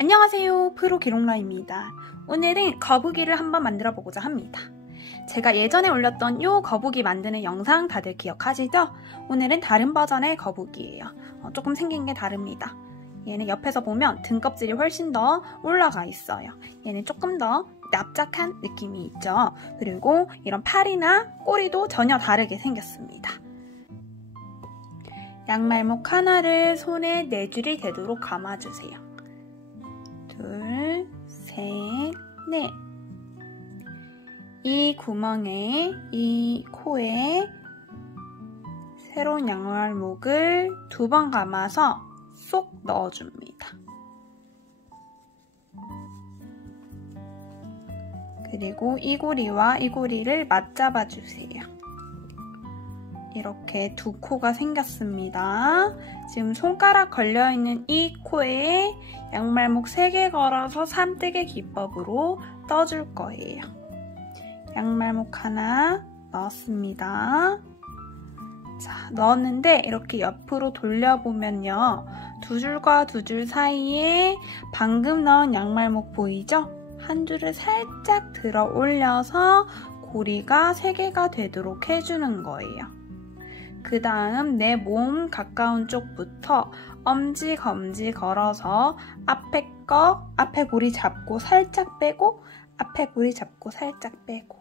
안녕하세요, 프로 기록러입니다. 오늘은 거북이를 한번 만들어 보고자 합니다. 제가 예전에 올렸던 요 거북이 만드는 영상 다들 기억하시죠? 오늘은 다른 버전의 거북이에요. 조금 생긴 게 다릅니다. 얘는 옆에서 보면 등껍질이 훨씬 더 올라가 있어요. 얘는 조금 더 납작한 느낌이 있죠. 그리고 이런 팔이나 꼬리도 전혀 다르게 생겼습니다. 양말목 하나를 손에 4줄이 되도록 감아주세요. 둘, 셋, 넷. 이 구멍에, 이 코에 새로운 양말목을 2번 감아서 쏙 넣어줍니다. 그리고 이 고리와 이 고리를 맞잡아 주세요. 이렇게 2코가 생겼습니다. 지금 손가락 걸려있는 이 코에 양말목 3개 걸어서 삼뜨개 기법으로 떠줄 거예요. 양말목 하나 넣었습니다. 자, 넣었는데 이렇게 옆으로 돌려보면요. 2줄과 2줄 사이에 방금 넣은 양말목 보이죠? 한 줄을 살짝 들어 올려서 고리가 3개가 되도록 해주는 거예요. 그 다음 내 몸 가까운 쪽부터 엄지검지 걸어서 앞에 고리 잡고 살짝 빼고 앞에 고리 잡고 살짝 빼고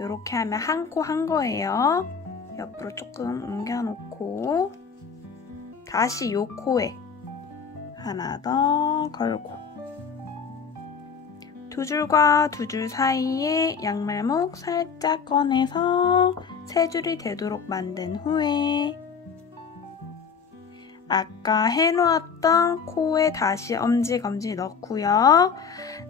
이렇게 하면 한 코 한 거예요. 옆으로 조금 옮겨놓고 다시 요 코에 하나 더 걸고 2줄과 2줄 사이에 양말목 살짝 꺼내서 3줄이 되도록 만든 후에 아까 해놓았던 코에 다시 엄지검지 넣고요.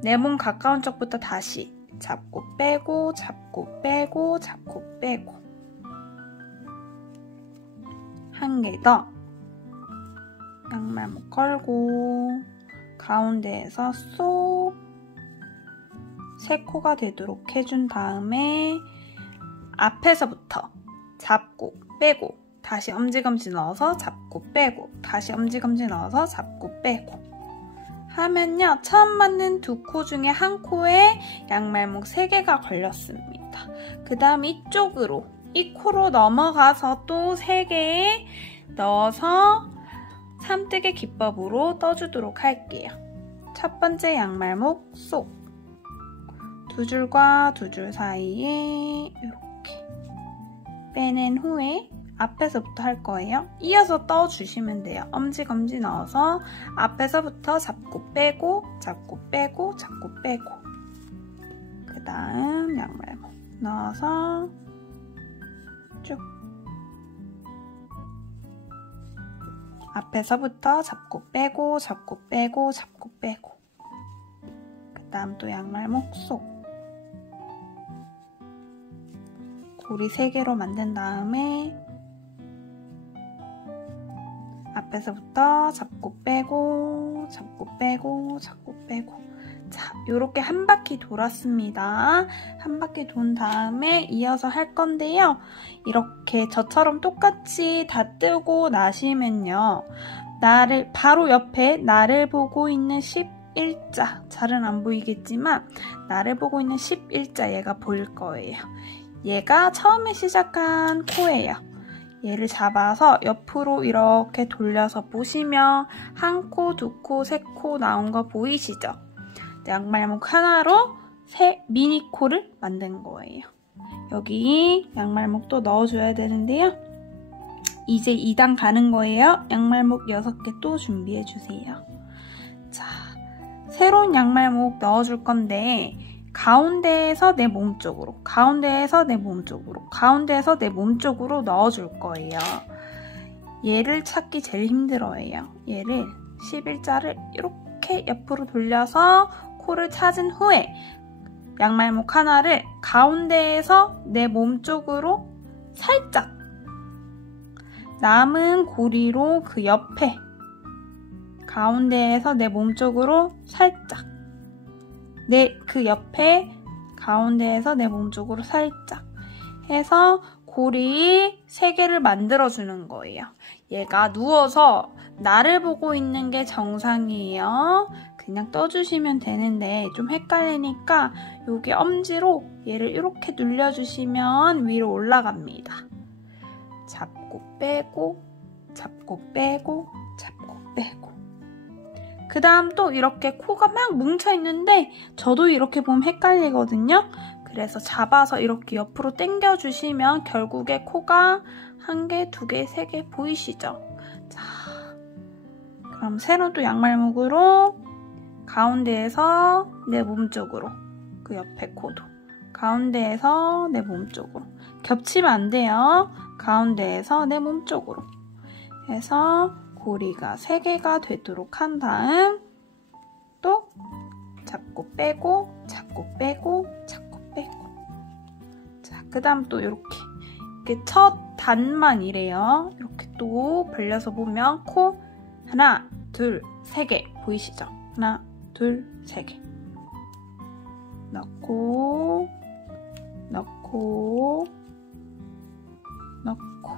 내 몸 가까운 쪽부터 다시 잡고 빼고 잡고 빼고 잡고 빼고 한 개 더 양말목 걸고 가운데에서 쏙 3코가 되도록 해준 다음에 앞에서부터 잡고 빼고 다시 엄지검지 넣어서 잡고 빼고 다시 엄지검지 넣어서 잡고 빼고 하면요. 처음 맞는 2코 중에 한 코에 양말목 3개가 걸렸습니다. 그 다음 이쪽으로 이 코로 넘어가서 또 3개 넣어서 삼뜨개 기법으로 떠주도록 할게요. 첫 번째 양말목 쏙 2줄과 2줄 사이에 이렇게 빼낸 후에 앞에서부터 할 거예요. 이어서 떠주시면 돼요. 엄지검지 넣어서 앞에서부터 잡고 빼고 잡고 빼고 잡고 빼고 그 다음 양말목 넣어서 쭉 앞에서부터 잡고 빼고 잡고 빼고 잡고 빼고 그 다음 또 양말목 쏙 고리 3개로 만든 다음에 앞에서부터 잡고 빼고 잡고 빼고 잡고 빼고 자, 요렇게 한 바퀴 돌았습니다. 한 바퀴 돈 다음에 이어서 할 건데요. 이렇게 저처럼 똑같이 다 뜨고 나시면요. 바로 옆에 나를 보고 있는 11자 잘은 안 보이겠지만 나를 보고 있는 11자 얘가 보일 거예요. 얘가 처음에 시작한 코예요. 얘를 잡아서 옆으로 이렇게 돌려서 보시면 1코, 2코, 3코 나온 거 보이시죠? 양말목 하나로 미니 코를 만든 거예요. 여기 양말목도 넣어줘야 되는데요. 이제 2단 가는 거예요. 양말목 6개 또 준비해주세요. 자, 새로운 양말목 넣어줄 건데 가운데에서 내 몸 쪽으로, 가운데에서 내 몸 쪽으로, 가운데에서 내 몸 쪽으로 넣어줄 거예요. 얘를 찾기 제일 힘들어해요. 얘를 11자를 이렇게 옆으로 돌려서 코를 찾은 후에 양말목 하나를 가운데에서 내 몸 쪽으로 살짝 남은 고리로 그 옆에 가운데에서 내 몸 쪽으로 살짝 그 옆에 가운데에서 내 몸 쪽으로 살짝 해서 고리 3개를 만들어주는 거예요. 얘가 누워서 나를 보고 있는 게 정상이에요. 그냥 떠주시면 되는데 좀 헷갈리니까 여기 엄지로 얘를 이렇게 눌려주시면 위로 올라갑니다. 잡고 빼고 잡고 빼고 잡고 빼고. 그 다음 또 이렇게 코가 막 뭉쳐있는데 저도 이렇게 보면 헷갈리거든요. 그래서 잡아서 이렇게 옆으로 당겨주시면 결국에 코가 1개, 2개, 3개 보이시죠? 자, 그럼 새로운 또 양말목으로 가운데에서 내 몸쪽으로, 그 옆에 코도 가운데에서 내 몸쪽으로 겹치면 안 돼요. 가운데에서 내 몸쪽으로 해서 고리가 3개가 되도록 한 다음 또 잡고 빼고 잡고 빼고 잡고 빼고. 자, 그 다음 또 이렇게 첫 단만 이래요. 이렇게 또 벌려서 보면 코 하나, 둘, 3개 보이시죠? 하나, 둘, 3개 넣고 넣고 넣고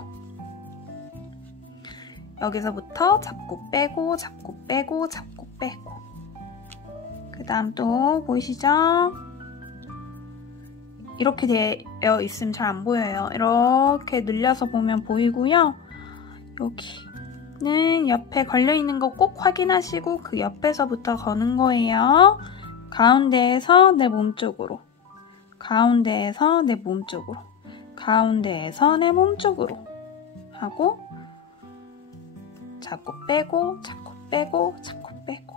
여기서부터 잡고 빼고 잡고 빼고 잡고 빼고. 그 다음 또 보이시죠? 이렇게 되어 있으면 잘 안 보여요. 이렇게 늘려서 보면 보이고요. 여기는 옆에 걸려있는 거 꼭 확인하시고 그 옆에서부터 거는 거예요. 가운데에서 내 몸쪽으로, 가운데에서 내 몸쪽으로, 가운데에서 내 몸쪽으로 하고 자꾸 빼고 자꾸 빼고 자꾸 빼고.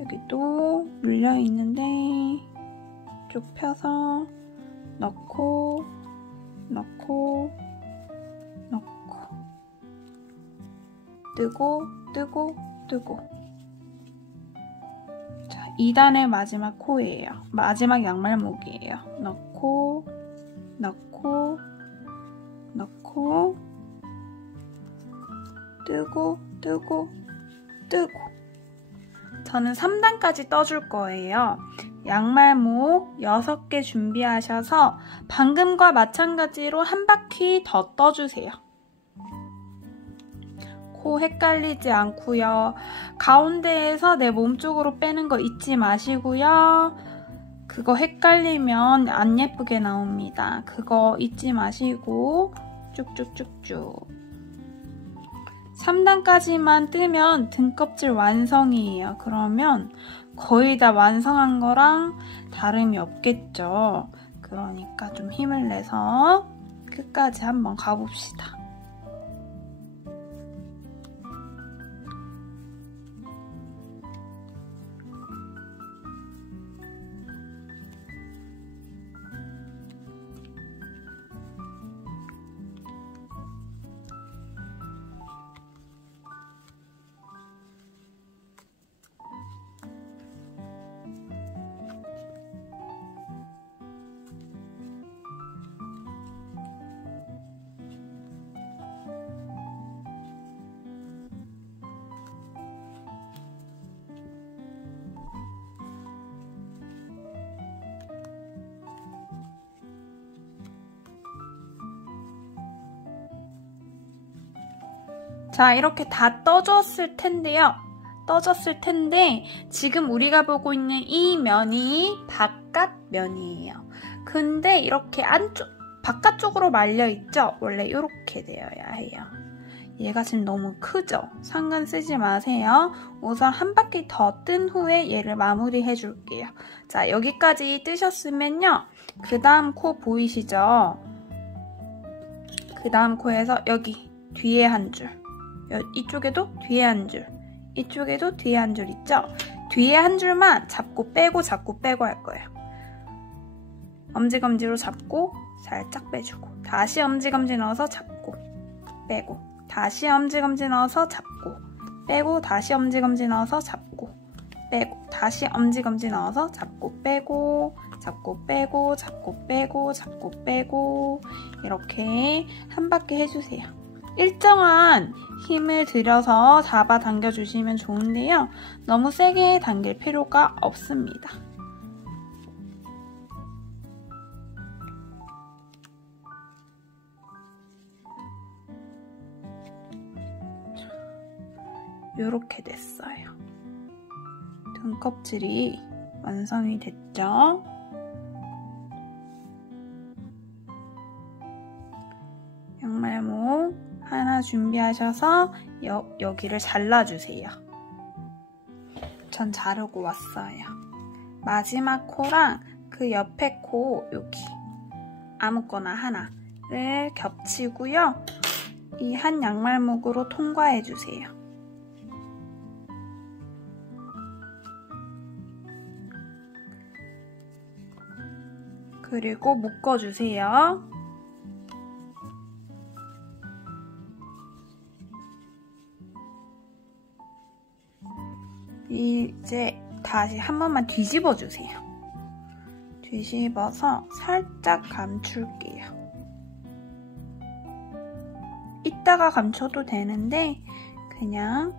여기 또 눌려있는데 쭉 펴서 넣고 넣고 넣고 뜨고 뜨고 뜨고. 자, 2단의 마지막 코예요. 마지막 양말목이에요. 넣고 넣고 넣고 뜨고 뜨고 뜨고. 저는 3단까지 떠줄 거예요. 양말목 6개 준비하셔서 방금과 마찬가지로 한 바퀴 더 떠주세요. 코 헷갈리지 않고요. 가운데에서 내 몸쪽으로 빼는 거 잊지 마시고요. 그거 헷갈리면 안 예쁘게 나옵니다. 그거 잊지 마시고 쭉쭉쭉쭉. 3단까지만 뜨면 등껍질 완성이에요. 그러면 거의 다 완성한 거랑 다름이 없겠죠. 그러니까 좀 힘을 내서 끝까지 한번 가봅시다. 자, 이렇게 다 떠줬을 텐데요. 떠졌을 텐데 지금 우리가 보고 있는 이 면이 바깥면이에요. 근데 이렇게 바깥쪽으로 말려있죠? 원래 이렇게 되어야 해요. 얘가 지금 너무 크죠? 상관 쓰지 마세요. 우선 한 바퀴 더 뜬 후에 얘를 마무리해 줄게요. 자, 여기까지 뜨셨으면요. 그 다음 코 보이시죠? 그 다음 코에서 여기 뒤에 한 줄, 이쪽에도 뒤에 한 줄, 이쪽에도 뒤에 한 줄 있죠? 뒤에 한 줄만 잡고 빼고 잡고 빼고 할 거예요. 엄지검지로 잡고 살짝 빼주고, 다시 엄지검지 넣어서 잡고 빼고, 다시 엄지검지 넣어서 잡고 빼고, 다시 엄지검지 넣어서 잡고 빼고, 다시 엄지검지 넣어서 잡고 빼고, 잡고 빼고, 잡고 빼고, 잡고 빼고. 이렇게 한 바퀴 해주세요. 일정한 힘을 들여서 잡아당겨 주시면 좋은데요. 너무 세게 당길 필요가 없습니다. 이렇게 됐어요. 등껍질이 완성이 됐죠? 양말목 하나 준비하셔서 여기를 잘라주세요. 전 자르고 왔어요. 마지막 코랑 그 옆에 코 여기 아무거나 하나를 겹치고요. 이 한 양말목으로 통과해주세요. 그리고 묶어주세요. 이제 다시 한 번만 뒤집어 주세요. 뒤집어서 살짝 감출게요. 이따가 감춰도 되는데 그냥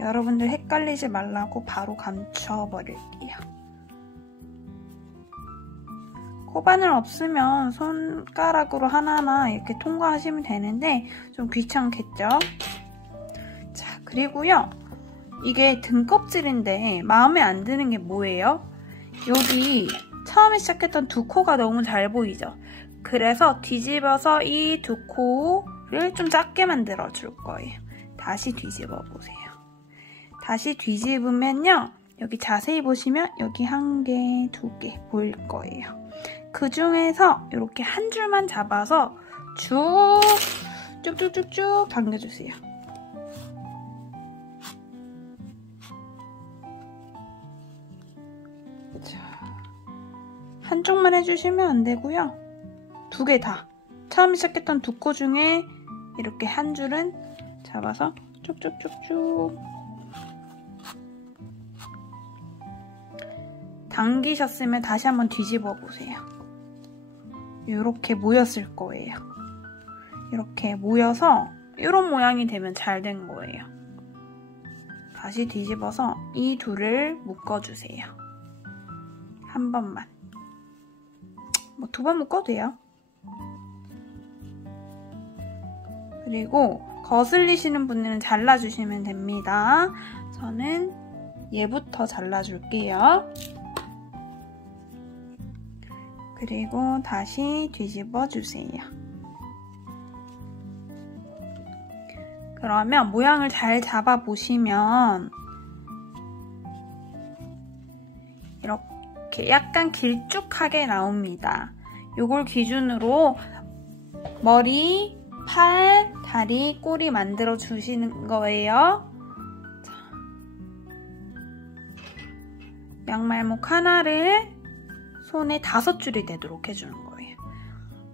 여러분들 헷갈리지 말라고 바로 감춰버릴게요. 코바늘 없으면 손가락으로 하나하나 이렇게 통과하시면 되는데 좀 귀찮겠죠? 자, 그리고요. 이게 등껍질인데 마음에 안 드는 게 뭐예요? 여기 처음에 시작했던 두 코가 너무 잘 보이죠? 그래서 뒤집어서 이 두 코를 좀 작게 만들어 줄 거예요. 다시 뒤집어 보세요. 다시 뒤집으면요. 여기 자세히 보시면 여기 한 개, 두 개 보일 거예요. 그 중에서 이렇게 한 줄만 잡아서 쭉쭉쭉쭉 당겨주세요. 자, 한쪽만 해주시면 안 되고요. 두 개 다. 처음 시작했던 두 코 중에 이렇게 한 줄은 잡아서 쭉쭉쭉쭉 당기셨으면 다시 한번 뒤집어 보세요. 이렇게 모였을 거예요. 이렇게 모여서 이런 모양이 되면 잘 된 거예요. 다시 뒤집어서 이 둘을 묶어주세요. 한 번만. 뭐 두 번 묶어도 돼요. 그리고 거슬리시는 분들은 잘라주시면 됩니다. 저는 얘부터 잘라줄게요. 그리고 다시 뒤집어 주세요. 그러면 모양을 잘 잡아보시면 이렇게 약간 길쭉하게 나옵니다. 요걸 기준으로 머리, 팔, 다리, 꼬리 만들어 주시는 거예요. 자, 양말목 하나를 손에 5줄이 되도록 해주는 거예요.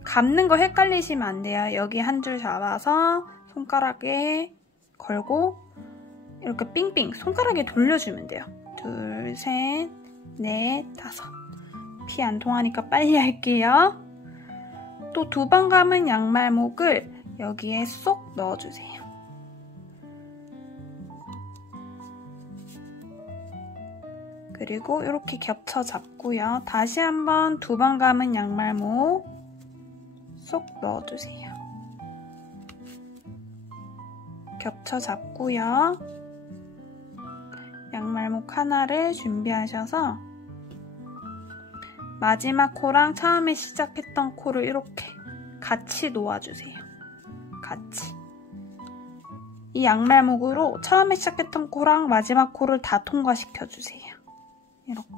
감는 거 헷갈리시면 안 돼요. 여기 한 줄 잡아서 손가락에 걸고 이렇게 삥삥 손가락에 돌려주면 돼요. 둘, 셋, 넷, 다섯. 피 안 통하니까 빨리 할게요. 또 두 번 감은 양말목을 여기에 쏙 넣어주세요. 그리고 이렇게 겹쳐 잡고요. 다시 한번 두 번 감은 양말목 쏙 넣어주세요. 겹쳐 잡고요. 양말목 하나를 준비하셔서 마지막 코랑 처음에 시작했던 코를 이렇게 같이 놓아주세요. 같이. 이 양말목으로 처음에 시작했던 코랑 마지막 코를 다 통과시켜주세요. 이렇게.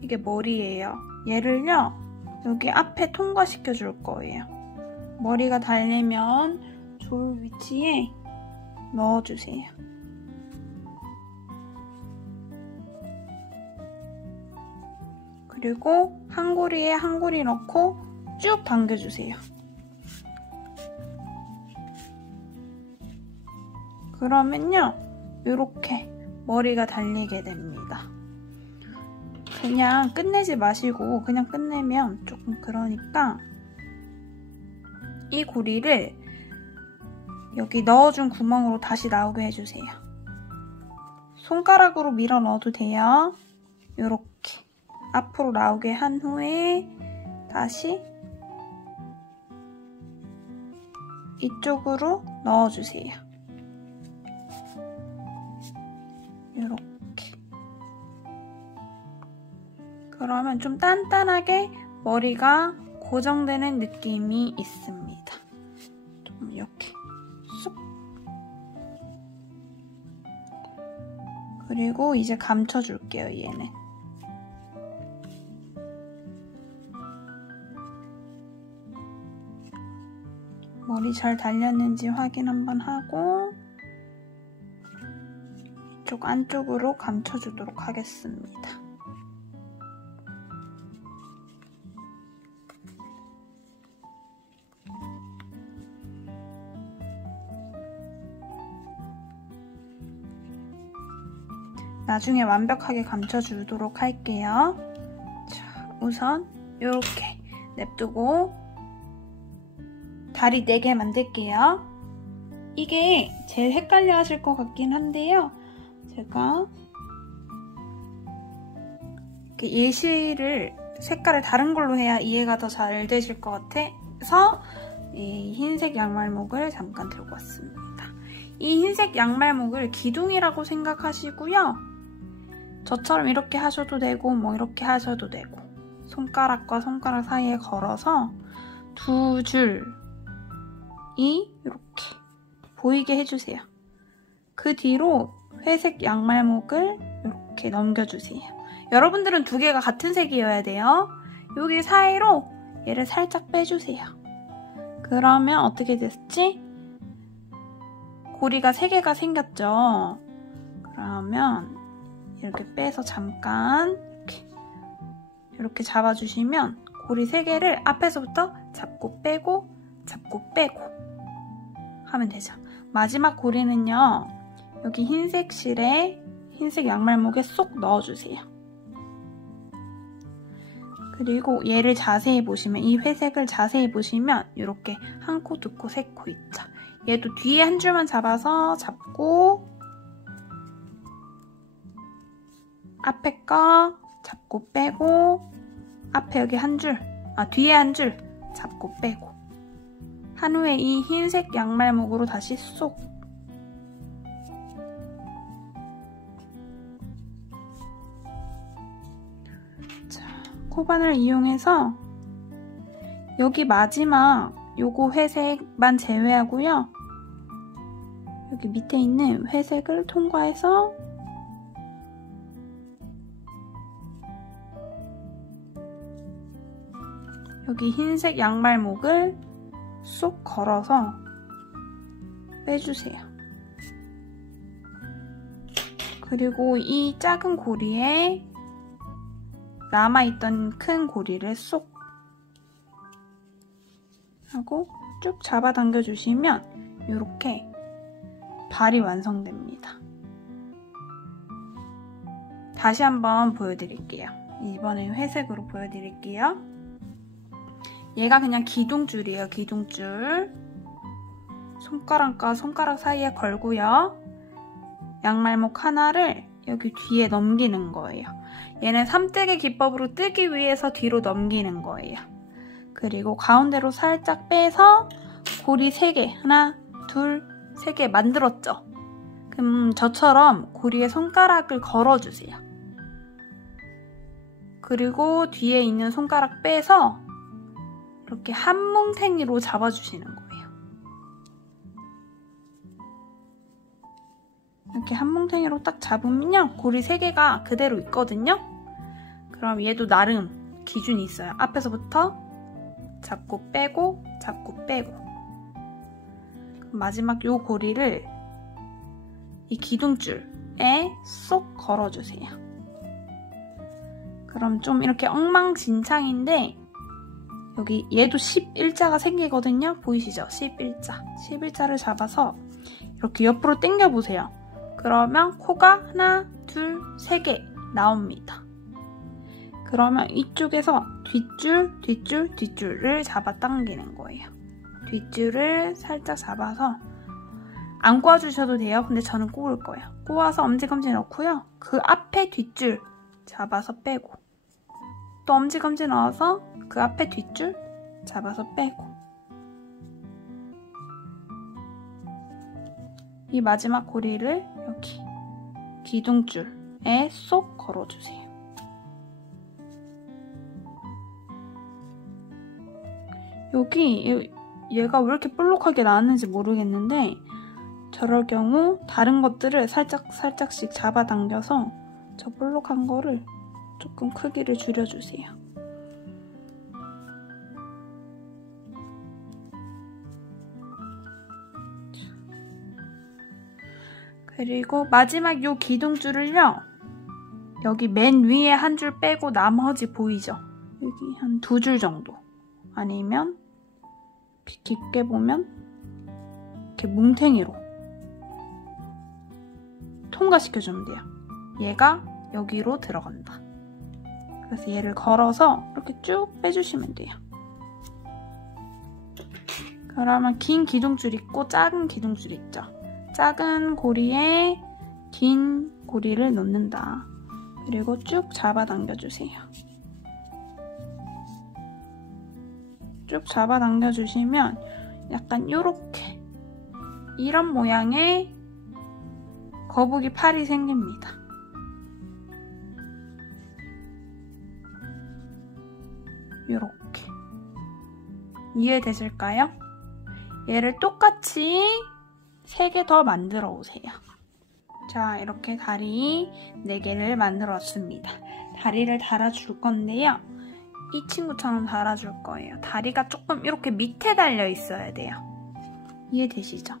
이게 머리예요. 얘를요, 여기 앞에 통과시켜 줄 거예요. 머리가 달리면 좋을 위치에 넣어주세요. 그리고 한 고리에 한 고리 넣고 쭉 당겨주세요. 그러면요, 이렇게 머리가 달리게 됩니다. 그냥 끝내지 마시고 그냥 끝내면 조금 그러니까 이 고리를 여기 넣어준 구멍으로 다시 나오게 해주세요. 손가락으로 밀어 넣어도 돼요. 이렇게 앞으로 나오게 한 후에 다시 이쪽으로 넣어주세요. 이렇게. 그러면 좀 단단하게 머리가 고정되는 느낌이 있습니다. 좀 이렇게 쏙. 그리고 이제 감춰줄게요, 얘는. 머리 잘 달렸는지 확인 한번 하고 이쪽 안쪽으로 감춰주도록 하겠습니다. 나중에 완벽하게 감춰주도록 할게요. 자, 우선 이렇게 냅두고 다리 4개 만들게요. 이게 제일 헷갈려 하실 것 같긴 한데요. 제가 이렇게 예시를 색깔을 다른 걸로 해야 이해가 더 잘 되실 것 같아서 이 흰색 양말목을 잠깐 들고 왔습니다. 이 흰색 양말목을 기둥이라고 생각하시고요. 저처럼 이렇게 하셔도 되고 뭐 이렇게 하셔도 되고 손가락과 손가락 사이에 걸어서 2줄이 이렇게 보이게 해주세요. 그 뒤로 회색 양말목을 이렇게 넘겨주세요. 여러분들은 2개가 같은 색이어야 돼요. 여기 사이로 얘를 살짝 빼주세요. 그러면 어떻게 됐지? 고리가 3개가 생겼죠? 그러면 이렇게 빼서 잠깐 이렇게 잡아주시면 고리 3개를 앞에서부터 잡고 빼고 잡고 빼고 하면 되죠. 마지막 고리는요. 여기 흰색 실에 흰색 양말목에 쏙 넣어주세요. 그리고 얘를 자세히 보시면 이 회색을 자세히 보시면 이렇게 1코, 2코, 3코 있죠. 얘도 뒤에 한 줄만 잡아서 잡고 앞에 거 잡고 빼고 앞에 여기 한 줄, 뒤에 한 줄 잡고 빼고 한 후에 이 흰색 양말목으로 다시 쏙 자, 코바늘 이용해서 여기 마지막 요거 회색만 제외하고요. 여기 밑에 있는 회색을 통과해서 여기 흰색 양말목을 쏙 걸어서 빼주세요. 그리고 이 작은 고리에 남아있던 큰 고리를 쏙 하고 쭉 잡아당겨 주시면 이렇게 발이 완성됩니다. 다시 한번 보여드릴게요. 이번엔 회색으로 보여드릴게요. 얘가 그냥 기둥줄이에요. 기둥줄. 손가락과 손가락 사이에 걸고요. 양말목 하나를 여기 뒤에 넘기는 거예요. 얘는 3뜨개 기법으로 뜨기 위해서 뒤로 넘기는 거예요. 그리고 가운데로 살짝 빼서 고리 3개, 하나, 둘, 3개 만들었죠? 그럼 저처럼 고리에 손가락을 걸어주세요. 그리고 뒤에 있는 손가락 빼서 이렇게 한 뭉탱이로 잡아주시는 거예요. 이렇게 한 뭉탱이로 딱 잡으면요. 고리 3개가 그대로 있거든요. 그럼 얘도 나름 기준이 있어요. 앞에서부터 잡고 빼고 잡고 빼고 마지막 요 고리를 이 기둥줄에 쏙 걸어주세요. 그럼 좀 이렇게 엉망진창인데 여기 얘도 11자가 생기거든요. 보이시죠? 11자. 11자를 잡아서 이렇게 옆으로 당겨보세요. 그러면 코가 하나, 둘, 3개 나옵니다. 그러면 이쪽에서 뒷줄, 뒷줄, 뒷줄을 잡아당기는 거예요. 뒷줄을 살짝 잡아서 안 꼬아주셔도 돼요. 근데 저는 꼬을 거예요. 꼬아서 엄지검지 넣고요. 그 앞에 뒷줄 잡아서 빼고 또 엄지검지 넣어서 그 앞에 뒷줄 잡아서 빼고 이 마지막 고리를 여기 기둥줄에 쏙 걸어주세요. 여기 얘가 왜 이렇게 볼록하게 나왔는지 모르겠는데 저럴 경우 다른 것들을 살짝씩 잡아당겨서 저 볼록한 거를 조금 크기를 줄여주세요. 그리고 마지막 요 기둥줄을요. 여기 맨 위에 한 줄 빼고 나머지 보이죠? 여기 한 2줄 정도. 아니면 이렇게 깊게 보면 이렇게 뭉탱이로 통과시켜주면 돼요. 얘가 여기로 들어간다. 그래서 얘를 걸어서 이렇게 쭉 빼주시면 돼요. 그러면 긴 기둥줄 있고 작은 기둥줄 있죠? 작은 고리에 긴 고리를 넣는다. 그리고 쭉 잡아당겨주세요. 쭉 잡아당겨주시면 약간 요렇게 이런 모양의 거북이 팔이 생깁니다. 요렇게. 이해되실까요? 얘를 똑같이 3개 더 만들어 오세요. 자, 이렇게 다리 4개를 만들어 왔습니다. 다리를 달아줄 건데요. 이 친구처럼 달아줄 거예요. 다리가 조금 이렇게 밑에 달려 있어야 돼요. 이해되시죠?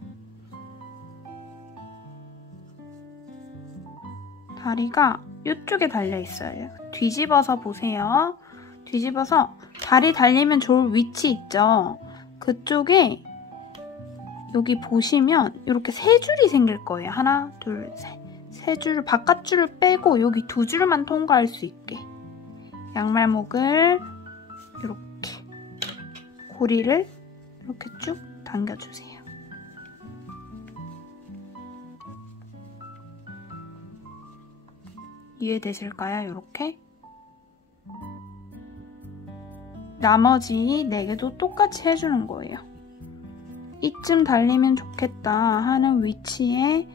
다리가 이쪽에 달려 있어요. 뒤집어서 보세요. 뒤집어서 다리 달리면 좋을 위치 있죠? 그쪽에 여기 보시면 이렇게 3줄이 생길 거예요. 하나, 둘, 셋. 3줄, 바깥줄을 빼고 여기 2줄만 통과할 수 있게. 양말목을 이렇게 고리를 이렇게 쭉 당겨주세요. 이해되실까요? 이렇게. 나머지 4개도 똑같이 해주는 거예요. 이쯤 달리면 좋겠다 하는 위치에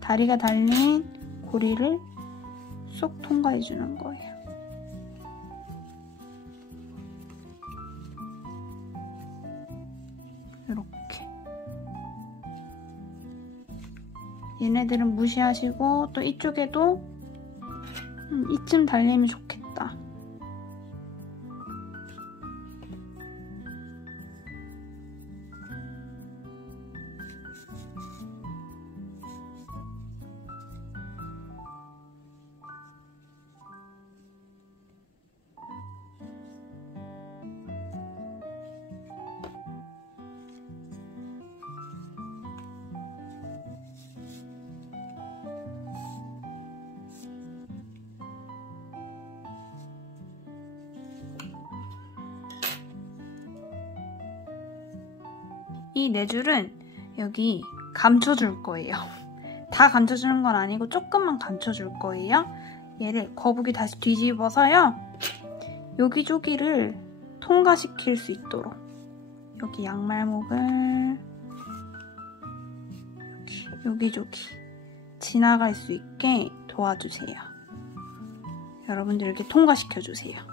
다리가 달린 고리를 쏙 통과해주는 거예요. 이렇게. 얘네들은 무시하시고 또 이쪽에도 이쯤 달리면 좋겠다. 이 4줄은 여기 감춰줄 거예요. 다 감춰주는 건 아니고 조금만 감춰줄 거예요. 얘를 거북이 다시 뒤집어서요. 여기저기를 통과시킬 수 있도록 여기 양말목을 여기저기 지나갈 수 있게 도와주세요. 여러분들 이렇게 통과시켜주세요.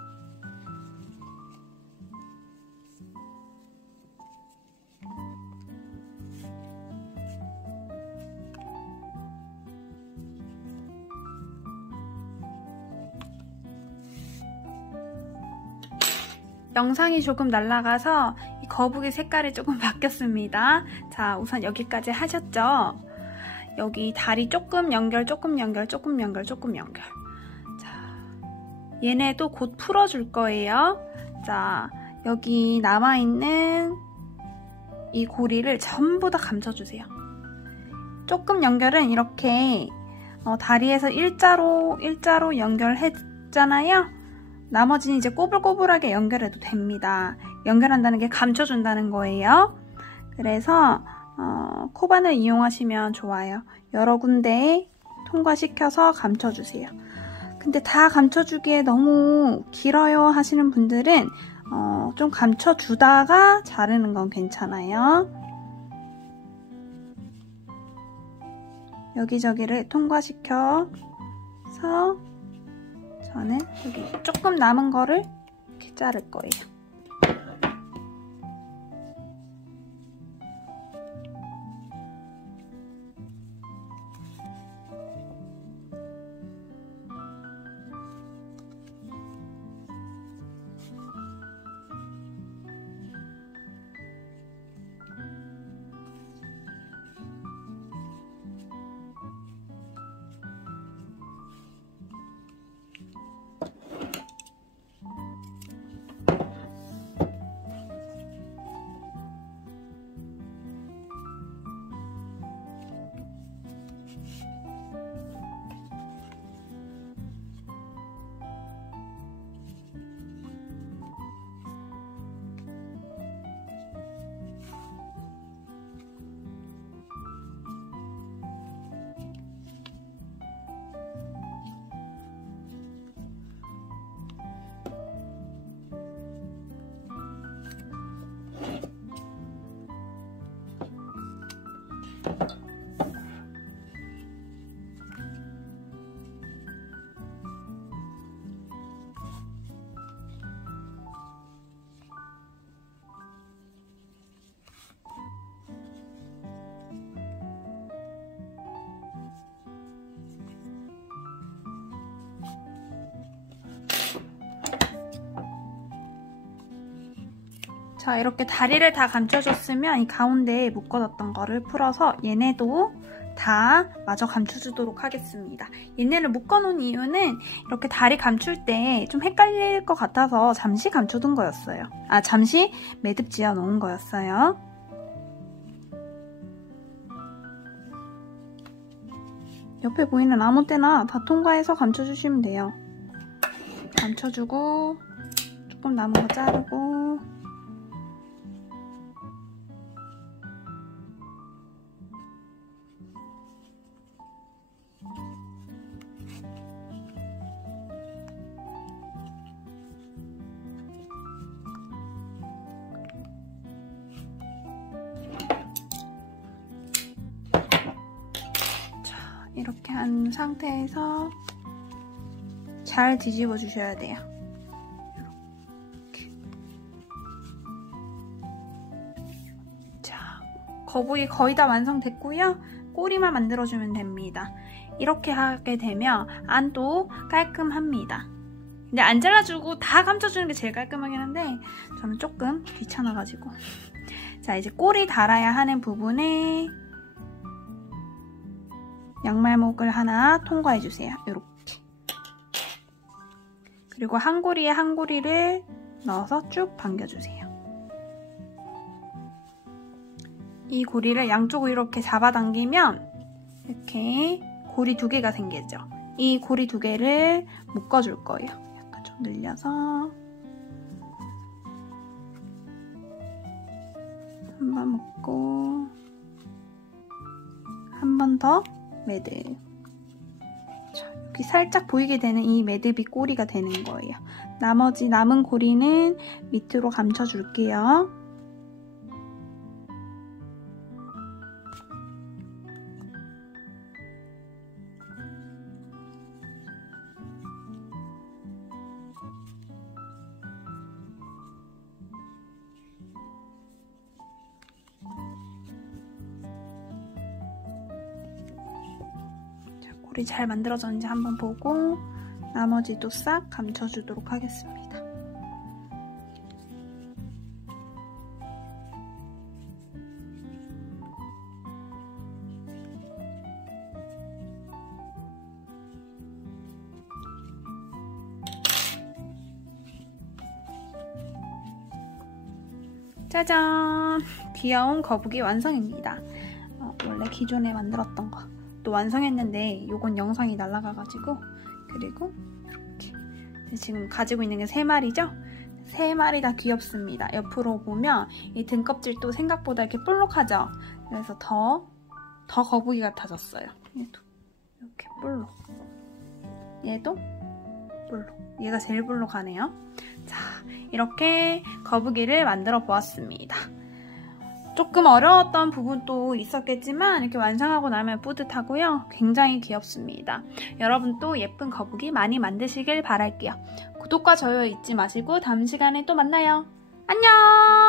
영상이 조금 날아가서 이 거북이 색깔이 조금 바뀌었습니다. 자, 우선 여기까지 하셨죠? 여기 다리 조금 연결. 자, 얘네도 곧 풀어줄 거예요. 자, 여기 남아있는 이 고리를 전부 다 감춰주세요. 조금 연결은 이렇게 다리에서 일자로 연결했잖아요. 나머지는 이제 꼬불꼬불하게 연결해도 됩니다. 연결한다는 게 감춰준다는 거예요. 그래서 코바늘 이용하시면 좋아요. 여러 군데에 통과시켜서 감춰주세요. 근데 다 감춰주기에 너무 길어요 하시는 분들은 좀 감춰주다가 자르는 건 괜찮아요. 여기저기를 통과시켜서 저는 여기 조금 남은 거를 이렇게 자를 거예요. 자, 이렇게 다리를 다 감춰줬으면 이 가운데에 묶어뒀던 거를 풀어서 얘네도 다 마저 감춰주도록 하겠습니다. 얘네를 묶어놓은 이유는 이렇게 다리 감출 때 좀 헷갈릴 것 같아서 잠시 감춰둔 거였어요. 잠시 매듭 지어 놓은 거였어요. 옆에 보이는 아무 때나 다 통과해서 감춰주시면 돼요. 감춰주고 조금 남은 거 자르고 이렇게 한 상태에서 잘 뒤집어 주셔야 돼요. 이렇게. 자, 거북이 거의 다 완성됐고요. 꼬리만 만들어주면 됩니다. 이렇게 하게 되면 안도 깔끔합니다. 근데 안 잘라주고 다 감춰주는 게 제일 깔끔하긴 한데 저는 조금 귀찮아가지고. 자, 이제 꼬리 달아야 하는 부분에 양말목을 하나 통과해주세요. 이렇게. 그리고 한 고리에 한 고리를 넣어서 쭉 당겨주세요. 이 고리를 양쪽으로 이렇게 잡아당기면 이렇게 고리 2개가 생기죠. 이 고리 2개를 묶어줄 거예요. 약간 좀 늘려서 한 번 묶고 한 번 더 매듭. 자, 여기 살짝 보이게 되는 이 매듭이 꼬리가 되는 거예요. 나머지 남은 고리는 밑으로 감춰줄게요. 고리 잘 만들어졌는지 한번 보고 나머지도 싹 감춰주도록 하겠습니다. 짜잔! 귀여운 거북이 완성입니다. 원래 기존에 만들었던 거 또 완성했는데 요건 영상이 날아가가지고 그리고 이렇게 지금 가지고 있는 게 3마리죠? 3마리 다 귀엽습니다. 옆으로 보면 이 등껍질도 생각보다 이렇게 볼록하죠? 그래서 더 거북이 같아졌어요. 얘도 이렇게 볼록. 얘도 볼록. 얘가 제일 볼록하네요. 자, 이렇게 거북이를 만들어 보았습니다. 조금 어려웠던 부분도 있었겠지만 이렇게 완성하고 나면 뿌듯하고요. 굉장히 귀엽습니다. 여러분도 예쁜 거북이 많이 만드시길 바랄게요. 구독과 좋아요 잊지 마시고 다음 시간에 또 만나요. 안녕!